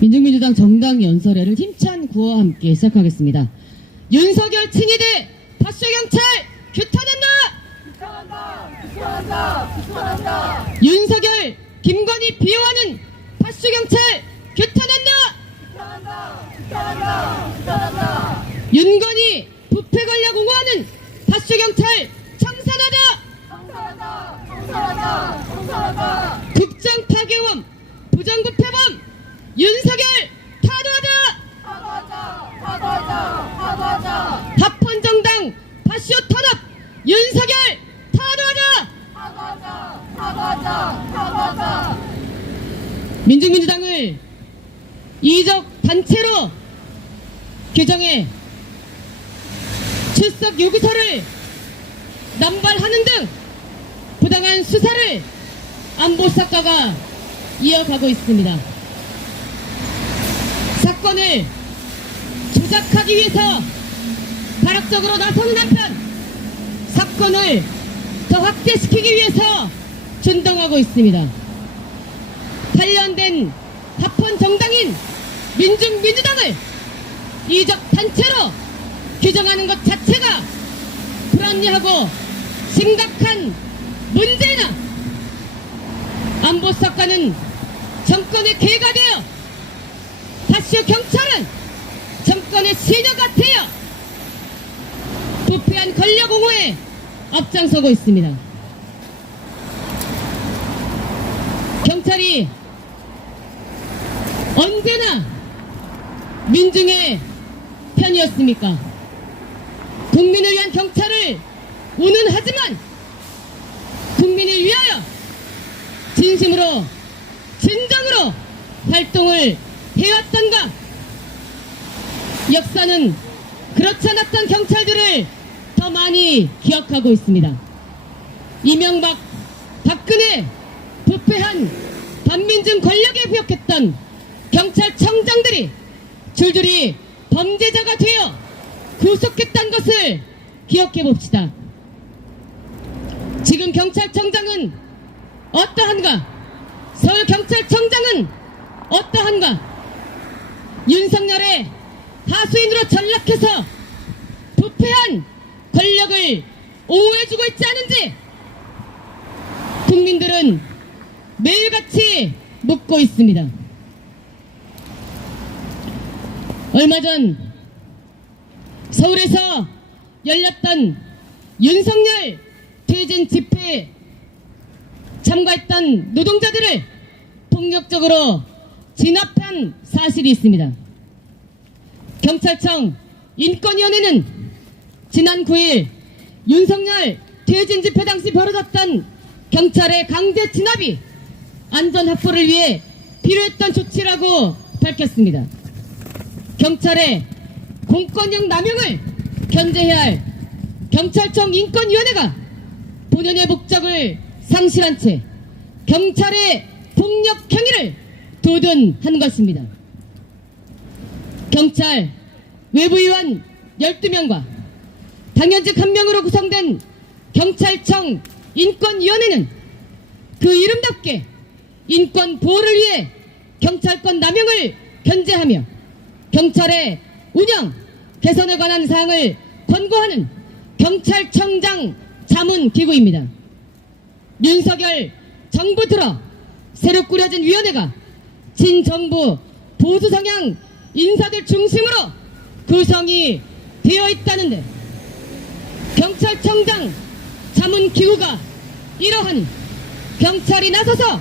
민중민주당 정당 연설회를 힘찬 구호와 함께 시작하겠습니다. 윤석열 친위대 파쇼경찰 규탄한다! 윤석열 김건희 비호하는 파쇼경찰 규탄한다! 윤건희 부패 권력 옹호하는 파쇼경찰 청산하자! 국정 파괴범 부정부패범 윤석열 타도하자! 합헌정당 파쇼 탄압 윤석열 타도하자! 민중민주당을 이적 단체로 규정해 출석 요구서를 남발하는 등 부당한 수사를 안보사과가 이어가고 있습니다. 사건을 조작하기 위해서 발악적으로 나서는 한편 사건을 더 확대시키기 위해서 준동하고 있습니다. 관련된 합헌 정당인 민중민주당을 이적 단체로 규정하는 것 자체가 불합리하고 심각한 문제나 안보사과는 정권의 개가 되어 다시 경찰은 정권의 시녀가 되어 부패한 권력 옹호에 앞장서고 있습니다. 경찰이 언제나 민중의 편이었습니까? 국민을 위한 경찰을 운운하지만 국민을 위하여 진심으로 진정으로 활동을 해왔던가 역사는 그렇지 않았던 경찰들을 더 많이 기억하고 있습니다. 이명박, 박근혜, 부패한 반민중 권력에 부역했던 경찰청장들이 줄줄이 범죄자가 되어 구속했다는 것을 기억해 봅시다. 지금 경찰청장은 어떠한가? 서울경찰청장은 어떠한가? 윤석열의 하수인으로 전락해서 부패한 권력을 옹호해주고 있지 않은지 국민들은 매일같이 묻고 있습니다. 얼마 전 서울에서 열렸던 윤석열 퇴진 집회에 참가했던 노동자들을 폭력적으로 진압한 사실이 있습니다. 경찰청 인권위원회는 지난 9일 윤석열 퇴진 집회 당시 벌어졌던 경찰의 강제 진압이 안전 확보를 위해 필요했던 조치라고 밝혔습니다. 경찰의 공권력 남용을 견제해야 할 경찰청 인권위원회가 본연의 목적을 상실한 채 경찰의 폭력 행위를 도전한 것입니다. 경찰 외부위원 12명과 당연직 한 명으로 구성된 경찰청 인권위원회는 그 이름답게 인권 보호를 위해 경찰권 남용을 견제하며 경찰의 운영, 개선에 관한 사항을 권고하는 경찰청장 자문기구입니다. 윤석열 정부 들어 새로 꾸려진 위원회가 진정부 보수 성향 인사들 중심으로 구성이 되어 있다는데 경찰청장 자문기구가 이러한 경찰이 나서서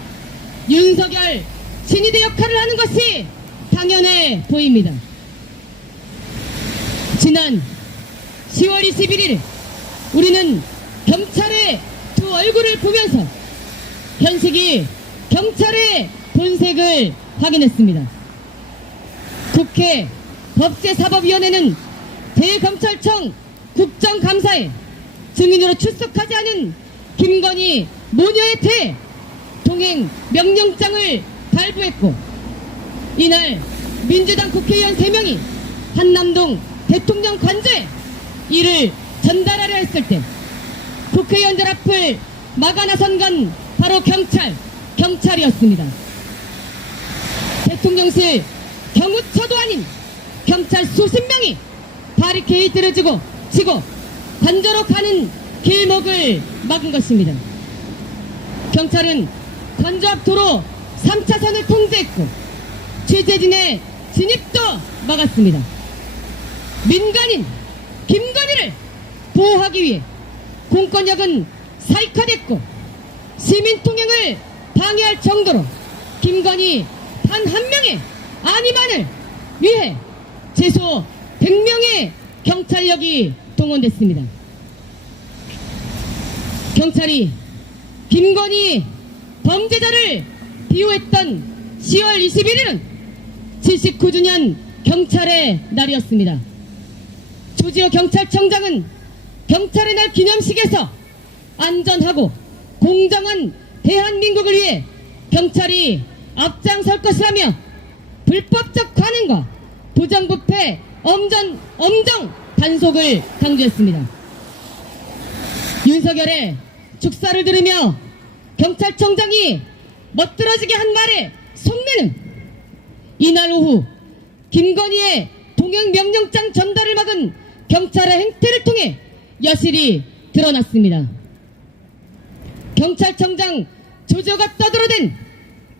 윤석열 친위대 역할을 하는 것이 당연해 보입니다. 지난 10월 21일 우리는 경찰의 두 얼굴을 보면서 현식이 경찰의 본색을 확인했습니다. 국회 법제사법위원회는 대검찰청 국정감사에 증인으로 출석하지 않은 김건희 모녀에 대해 동행 명령장을 발부했고 이날 민주당 국회의원 3명이 한남동 대통령 관저에 이를 전달하려 했을 때 국회의원들 앞을 막아 나선 건 바로 경찰, 경찰이었습니다. 대통령실 경호처도 아닌 경찰 수십 명이 바리케이트를 지고 관저로 가는 길목을 막은 것입니다. 경찰은 관저 앞 도로 3차선을 통제했고 취재진의 진입도 막았습니다. 민간인 김건희를 보호하기 위해 공권력은 사익화됐고 시민 통행을 방해할 정도로 김건희 단 한 명의 아니만을 위해 최소 100명의 경찰력이 동원됐습니다. 경찰이 김건희 범죄자를 비호했던 10월 21일은 79주년 경찰의 날이었습니다. 조지호 경찰청장은 경찰의 날 기념식에서 안전하고 공정한 대한민국을 위해 경찰이 앞장설 것이라며 불법적 관행과 부정부패 엄전, 엄정 단속을 강조했습니다. 윤석열의 축사를 들으며 경찰청장이 멋들어지게 한 말의 속내는 이날 오후 김건희의 동행 명령장 전달을 막은 경찰의 행태를 통해 여실히 드러났습니다. 경찰청장 조조가 떠들어댄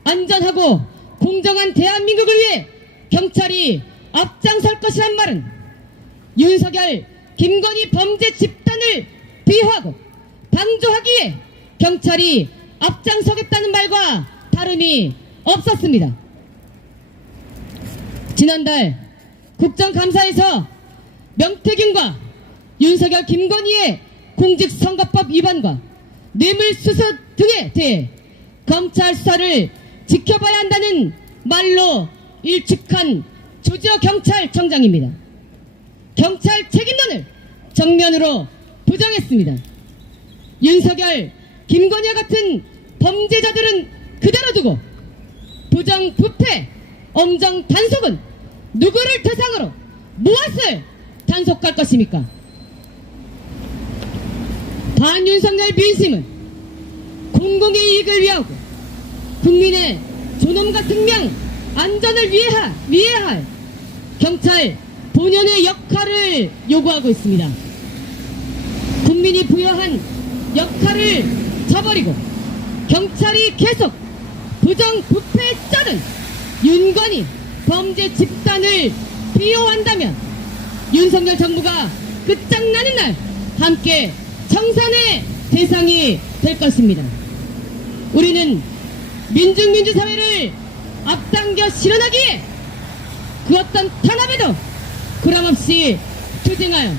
안전하고 공정한 대한민국을 위해 경찰이 앞장설 것이란 말은 윤석열, 김건희 범죄 집단을 비호하고 방조하기에 경찰이 앞장서겠다는 말과 다름이 없었습니다. 지난달 국정감사에서 명태균과 윤석열, 김건희의 공직선거법 위반과 뇌물수수 등에 대해 검찰 수사를 지켜봐야 한다는 말로 일축한 조지호 경찰청장입니다. 경찰 책임론을 정면으로 부정했습니다. 윤석열, 김건희와 같은 범죄자들은 그대로 두고 부정 부패, 엄정 단속은 누구를 대상으로 무엇을 단속할 것입니까? 반윤석열 민심은 공공의 이익을 위하고 국민의 존엄과 생명, 안전을 위하, 위해야 할 경찰 본연의 역할을 요구하고 있습니다. 국민이 부여한 역할을 저버리고 경찰이 계속 부정 부패에 쩌는 윤건희 범죄 집단을 비호한다면 윤석열 정부가 끝장나는 날 함께 청산의 대상이 될 것입니다. 우리는 민중민주사회를 앞당겨 실현하기에 그 어떤 탄압에도 구람없이 투쟁하여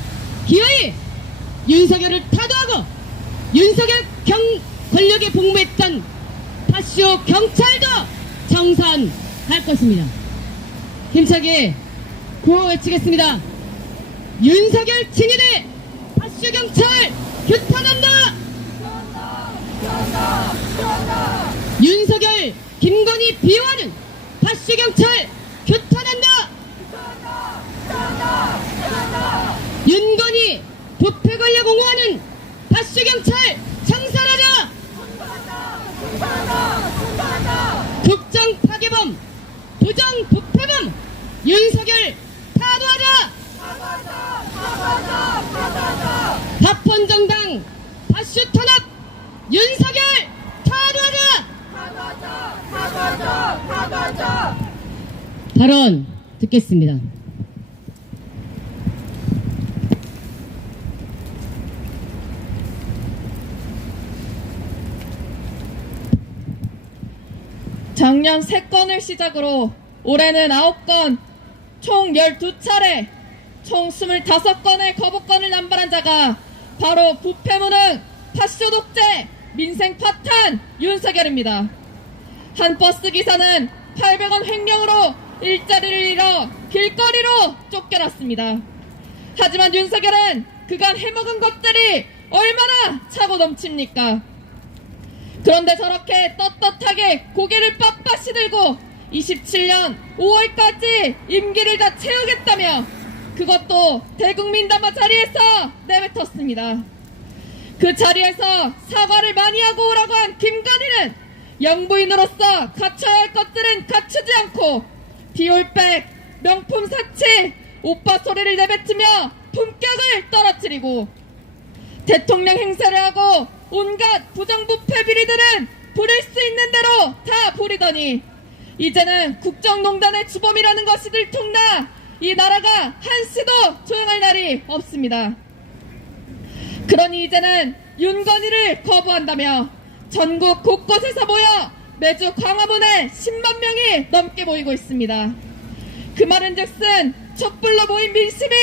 기어이 윤석열을 타도하고 윤석열 경 권력에 복무했던 파쇼 경찰도 정산할 것입니다. 힘차게 구호 외치겠습니다. 윤석열 친일의 파쇼 경찰 규탄한다! 윤석열 김건희 비호하는 파쇼 경찰 규탄한다! 윤건희 부패 권력 옹호하는 파쇼 경찰 청산하자! 국정 파괴범, 부정 부패범, 윤석열 타도하자! 합헌정당 파쇼 탄압, 윤석열 타도하자! 발언 듣겠습니다. 작년 3건을 시작으로 올해는 9건, 총 12차례, 총 25건의 거부권을 남발한 자가 바로 부패무능, 파쇼 독재, 민생 파탄 윤석열입니다. 한 버스 기사는 800원 횡령으로 일자리를 잃어 길거리로 쫓겨났습니다. 하지만 윤석열은 그간 해먹은 것들이 얼마나 차고 넘칩니까? 그런데 저렇게 떳떳하게 고개를 빳빳이 들고 27년 5월까지 임기를 다 채우겠다며 그것도 대국민 담화 자리에서 내뱉었습니다. 그 자리에서 사과를 많이 하고 오라고 한 김건희는 영부인으로서 갖춰야 할 것들은 갖추지 않고 디올백, 명품 사치, 오빠 소리를 내뱉으며 품격을 떨어뜨리고 대통령 행세를 하고 온갖 부정부패 비리들은 부릴 수 있는 대로 다 부리더니 이제는 국정농단의 주범이라는 것이 들통나 이 나라가 한시도 조용할 날이 없습니다. 그러니 이제는 윤건희를 거부한다며 전국 곳곳에서 모여 매주 광화문에 10만 명이 넘게 모이고 있습니다. 그 말은 즉슨 촛불로 모인 민심이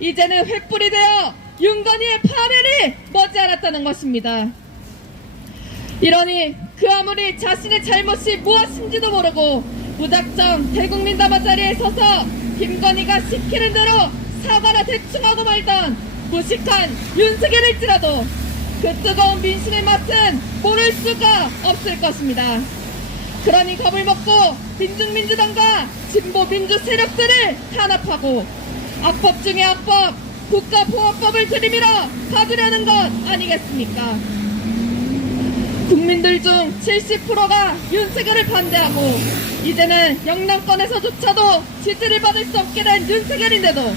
이제는 횃불이 되어 윤건희의 파멸이 머지않았다는 것입니다. 이러니 그 아무리 자신의 잘못이 무엇인지도 모르고 무작정 대국민 담화 자리에 서서 김건희가 시키는 대로 사과나 대충 하고 말던 무식한 윤석열일지라도 그 뜨거운 민심의 맛은 모를 수가 없을 것입니다. 그러니 겁을 먹고 민중민주당과 진보민주 세력들을 탄압하고 악법 중의 악법 국가보안법을 들이밀어 가두려는 것 아니겠습니까? 국민들 중 70%가 윤석열을 반대하고 이제는 영남권에서조차도 지지를 받을 수 없게 된 윤석열인데도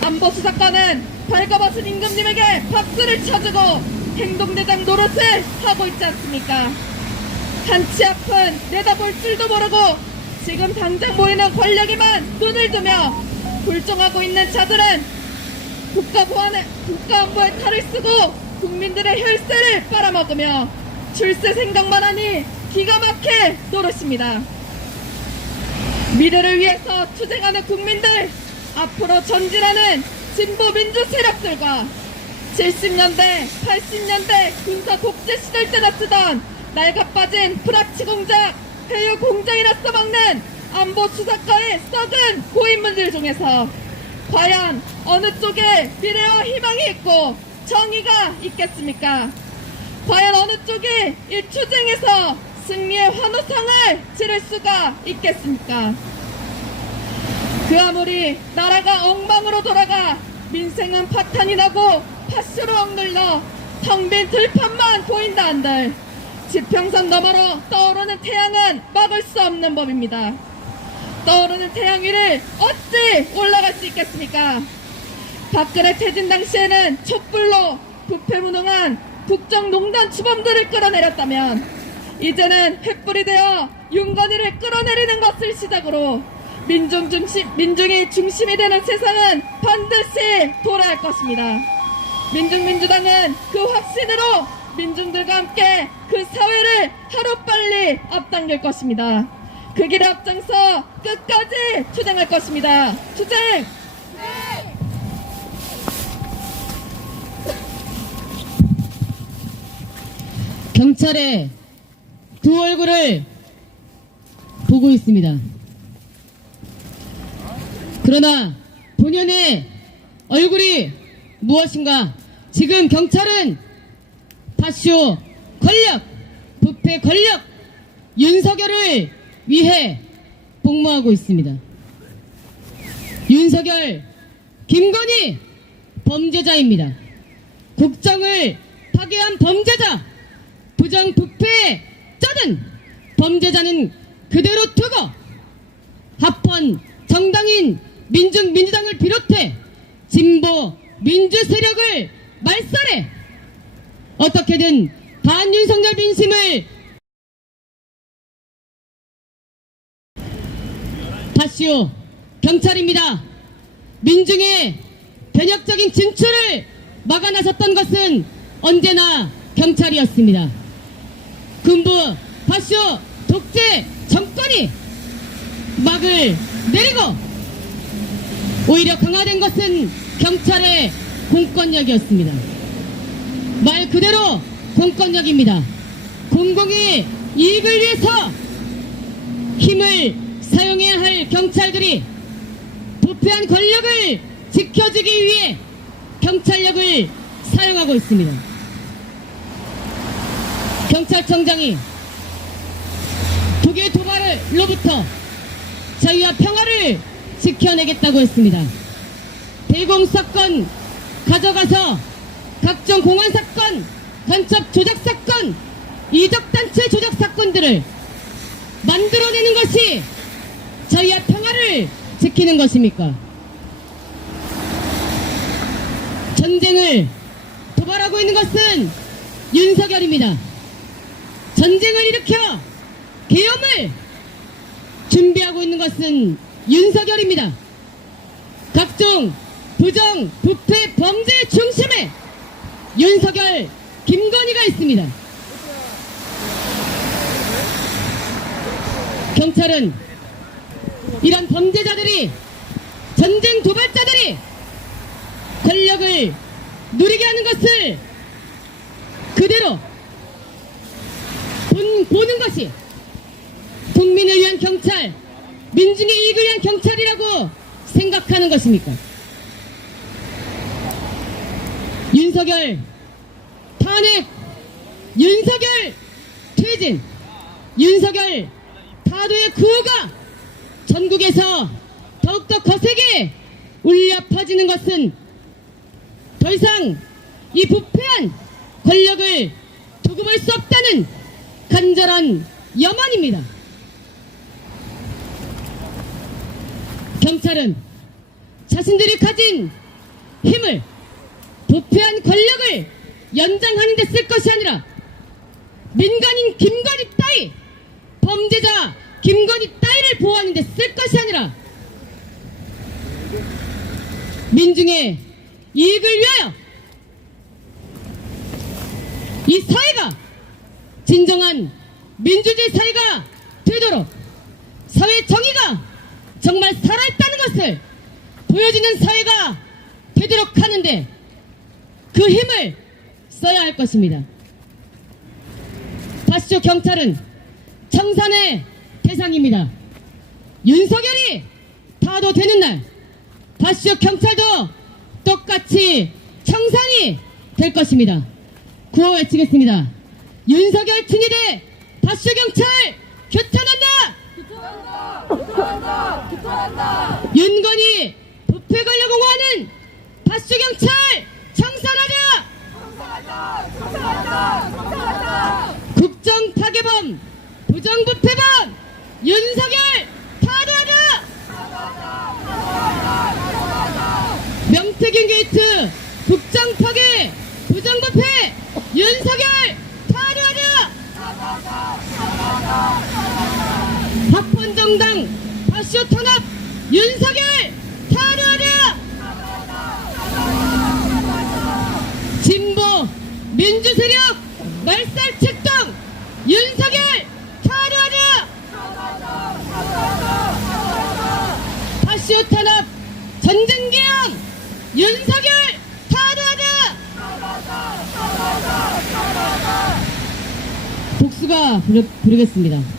안보수사관은 발가벗은 임금님에게 박수를 쳐주고 행동대장 노릇을 하고 있지 않습니까? 한치 앞은 내다볼 줄도 모르고 지금 당장 보이는 권력에만 눈을 두며 불종하고 있는 자들은 국가 보안에 국가 안보에 탈을 쓰고 국민들의 혈세를 빨아먹으며 출세 생각만 하니 기가 막혀 노릇입니다. 미래를 위해서 투쟁하는 국민들 앞으로 전진하는 진보 민주 세력들과 70년대, 80년대 군사 독재 시절 때나 쓰던 낡아빠진 프라치 공작, 해유 공장이나 써먹는 안보 수사과의 썩은 고인물들 중에서 과연 어느 쪽에 미래와 희망이 있고 정의가 있겠습니까? 과연 어느 쪽이 이 투쟁에서 승리의 환호성을 지를 수가 있겠습니까? 그 아무리 나라가 엉망으로 돌아가 민생은 파탄이 나고 팥수로 억눌러 텅빈 들판만 보인다 한들 지평선 너머로 떠오르는 태양은 막을 수 없는 법입니다. 떠오르는 태양 위를 어찌 올라갈 수 있겠습니까? 박근혜 퇴진 당시에는 촛불로 부패무능한 국정농단 주범들을 끌어내렸다면 이제는 횃불이 되어 윤건희를 끌어내리는 것을 시작으로 민중 중심, 민중이 중심이 되는 세상은 반드시 돌아갈 것입니다. 민중민주당은 그 확신으로 민중들과 함께 그 사회를 하루빨리 앞당길 것입니다. 그 길에 앞장서 끝까지 투쟁할 것입니다. 투쟁! 경찰의 두 얼굴을 보고 있습니다. 그러나 본연의 얼굴이 무엇인가? 지금 경찰은 파쇼 권력, 부패 권력, 윤석열을 위해 복무하고 있습니다. 윤석열, 김건희 범죄자입니다. 국정을 파괴한 범죄자, 부정 부패에 쩌든 범죄자는 그대로 두고 합헌 정당인 민중 민주당을 비롯해 진보 민주 세력을 말살해 어떻게든 반윤석열 민심을 다시오 경찰입니다. 민중의 변혁적인 진출을 막아 나섰던 것은 언제나 경찰이었습니다. 군부 파쇼 독재 정권이 막을 내리고 오히려 강화된 것은 경찰의 공권력이었습니다. 말 그대로 공권력입니다. 공공의 이익을 위해서 힘을 사용해야 할 경찰들이 부패한 권력을 지켜주기 위해 경찰력을 사용하고 있습니다. 경찰청장이 독일 도발로부터 저희와 평화를 지켜내겠다고 했습니다. 대공 사건 가져가서 각종 공안 사건, 간첩 조작 사건, 이적단체 조작 사건들을 만들어내는 것이 저희와 평화를 시키는 것입니까? 전쟁을 도발하고 있는 것은 윤석열입니다. 전쟁을 일으켜 계엄을 준비하고 있는 것은 윤석열입니다. 각종 부정, 부패, 범죄 중심에 윤석열, 김건희가 있습니다. 경찰은 이런 범죄자들이 전쟁 도발자들이 권력을 누리게 하는 것을 그대로 본, 보는 것이 국민을 위한 경찰, 민중의 이익을 위한 경찰이라고 생각하는 것입니까? 윤석열 탄핵, 윤석열 퇴진, 윤석열 파도의 구호가 전국에서 더욱더 거세게 울려 퍼지는 것은 더 이상 이 부패한 권력을 두고 볼 수 없다는 간절한 염원입니다. 경찰은 자신들이 가진 힘을 부패한 권력을 연장하는 데 쓸 것이 아니라 민간인 김건희 따위 범죄자 김건희 따위를 보호하는 데 쓸 것이 아니라 민중의 이익을 위하여 이 사회가 진정한 민주주의 사회가 되도록 사회 정의가 정말 살아있다는 것을 보여주는 사회가 되도록 하는데 그 힘을 써야 할 것입니다. 파쇼 경찰은 청산의 대상입니다. 윤석열이 타도 되는 날 파쇼 경찰도 똑같이 청산이 될 것입니다. 구호 외치겠습니다. 윤석열 친위대 파쇼 경찰 규탄한다! 규탄한다! 규탄한다! 윤건희 부패 권력 옹호하는 파쇼 경찰 청산하자! 청산하자! 청산하자! 청산하자! 국정 파괴범, 부정부패범, 윤석열 타도하자! 명태균 게이트, 국정 파괴, 부정부패, 윤석열 타도하자! 박원정당, 파쇼 탄압, 윤석열 타도하자! 진보 민주 세력 말살 책동 윤석열 타도하자! 파시오 탄압 전쟁 개헌 윤석열! 복수가 부르, 부르겠습니다.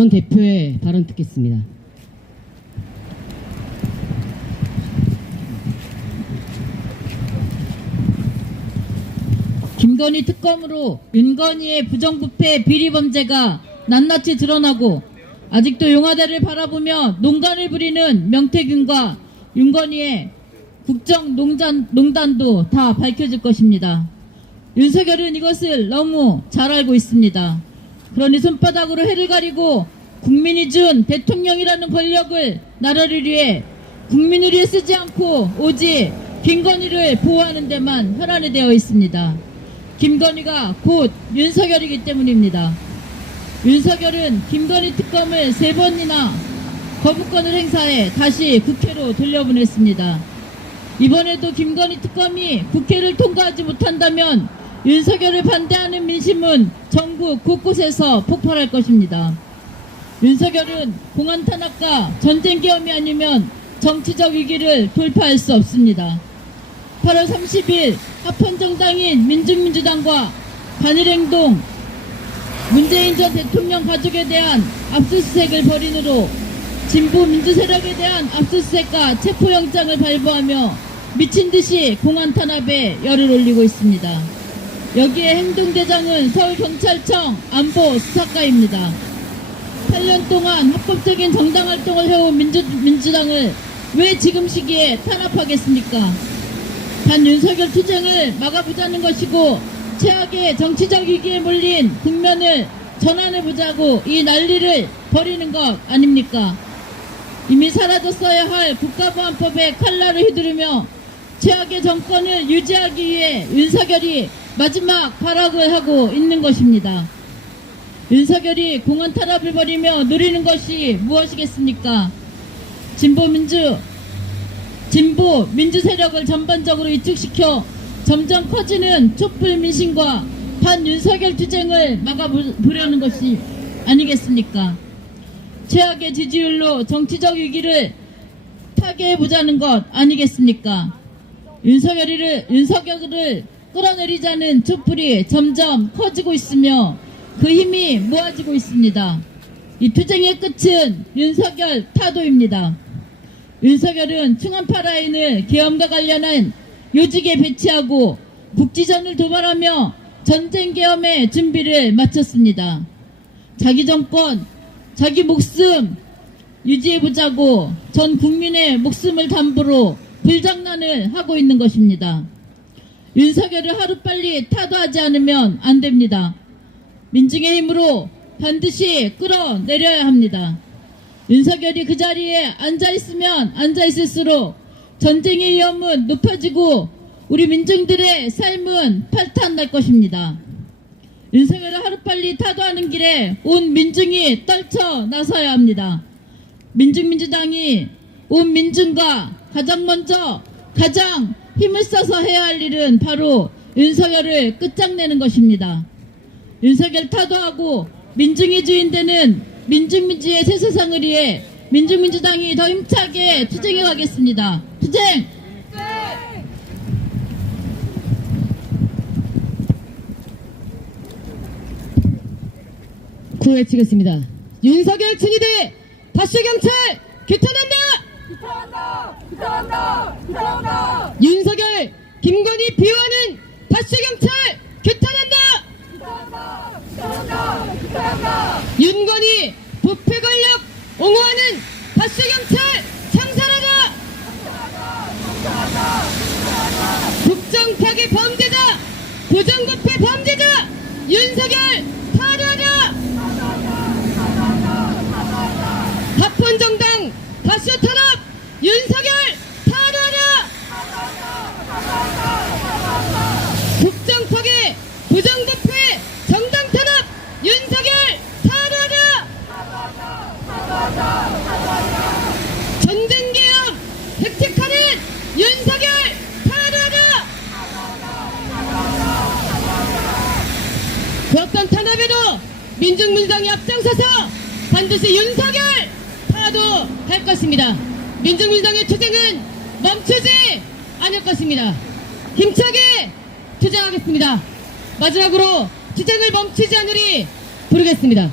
전 대표의 발언 듣겠습니다. 김건희 특검으로 윤건희의 부정부패 비리범죄가 낱낱이 드러나고 아직도 용화대를 바라보며 농간을 부리는 명태균과 윤건희의 국정농단, 농단도 다 밝혀질 것입니다. 윤석열은 이것을 너무 잘 알고 있습니다. 그러니 손바닥으로 해를 가리고 국민이 준 대통령이라는 권력을 나라를 위해 국민을 위해 쓰지 않고 오직 김건희를 보호하는 데만 혈안이 되어 있습니다. 김건희가 곧 윤석열이기 때문입니다. 윤석열은 김건희 특검을 세 번이나 거부권을 행사해 다시 국회로 돌려보냈습니다. 이번에도 김건희 특검이 국회를 통과하지 못한다면 윤석열을 반대하는 민심은 전국 곳곳에서 폭발할 것입니다. 윤석열은 공안 탄압과 전쟁 계엄이 아니면 정치적 위기를 돌파할 수 없습니다. 8월 30일 합헌정당인 민중민주당과 반일행동 문재인 전 대통령 가족에 대한 압수수색을 벌인으로 진보 민주 세력에 대한 압수수색과 체포영장을 발부하며 미친 듯이 공안 탄압에 열을 올리고 있습니다. 여기에 행동대장은 서울경찰청 안보 수사과입니다. 8년 동안 합법적인 정당 활동을 해온 민주, 민주당을 왜 지금 시기에 탄압하겠습니까? 단 윤석열 투쟁을 막아보자는 것이고 최악의 정치적 위기에 몰린 국면을 전환해보자고 이 난리를 벌이는 것 아닙니까? 이미 사라졌어야 할 국가보안법의 칼날을 휘두르며 최악의 정권을 유지하기 위해 윤석열이 마지막 발악을 하고 있는 것입니다. 윤석열이 공안 탄압을 벌이며 누리는 것이 무엇이겠습니까? 진보 민주 진보 민주 세력을 전반적으로 위축시켜 점점 커지는 촛불 민심과 반 윤석열 투쟁을 막아보려는 것이 아니겠습니까? 최악의 지지율로 정치적 위기를 타개해보자는 것 아니겠습니까? 윤석열이를, 윤석열을 끌어내리자는 촛불이 점점 커지고 있으며 그 힘이 모아지고 있습니다. 이 투쟁의 끝은 윤석열 타도입니다. 윤석열은 충암파 라인을 계엄과 관련한 요직에 배치하고 국지전을 도발하며 전쟁 계엄의 준비를 마쳤습니다. 자기 정권, 자기 목숨 유지해보자고 전 국민의 목숨을 담보로 불장난을 하고 있는 것입니다. 윤석열을 하루빨리 타도하지 않으면 안 됩니다. 민중의 힘으로 반드시 끌어내려야 합니다. 윤석열이 그 자리에 앉아있으면 앉아있을수록 전쟁의 위험은 높아지고 우리 민중들의 삶은 팔탄날 것입니다. 윤석열을 하루빨리 타도하는 길에 온 민중이 떨쳐 나서야 합니다. 민중민주당이 온 민중과 가장 먼저 가장 힘을 써서 해야 할 일은 바로 윤석열을 끝장내는 것입니다. 윤석열 타도하고 민중이 주인되는 민중민주의 새 세상을 위해 민중민주당이 더 힘차게 투쟁해 가겠습니다. 투쟁! 구해치겠습니다. 윤석열 친위대 다수 경찰 규탄한다! 규탄한다! 규탄한다! 규탄한다! 김건희 비호하는 다수 경찰 규탄한다! 규탄한다! 규탄한다! 규탄한다! 윤건희 부패 권력 옹호하는 다수 경찰 창설하라! 국정 파괴 범죄자 부정부패 범죄자 윤석열 타도하라! 합헌정당 다수 탄압 윤석열 타도하라! 국정 파괴 부정부패 정당 탄압 윤석열 타도하라! 전쟁 개혁 획책하는 윤석열 타도하라! 국권 탄압에도 민중민주당이 앞장서서 반드시 윤석열 타도할 것입니다. 민중민주당의 투쟁은 멈추지 않을 것입니다. 힘차게 투쟁하겠습니다. 마지막으로 투쟁을 멈추지 않으리 부르겠습니다.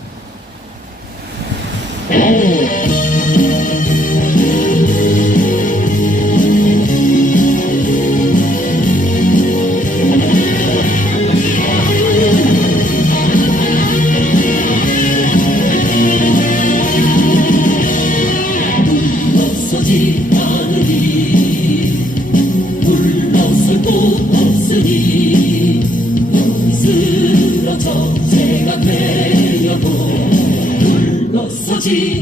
물러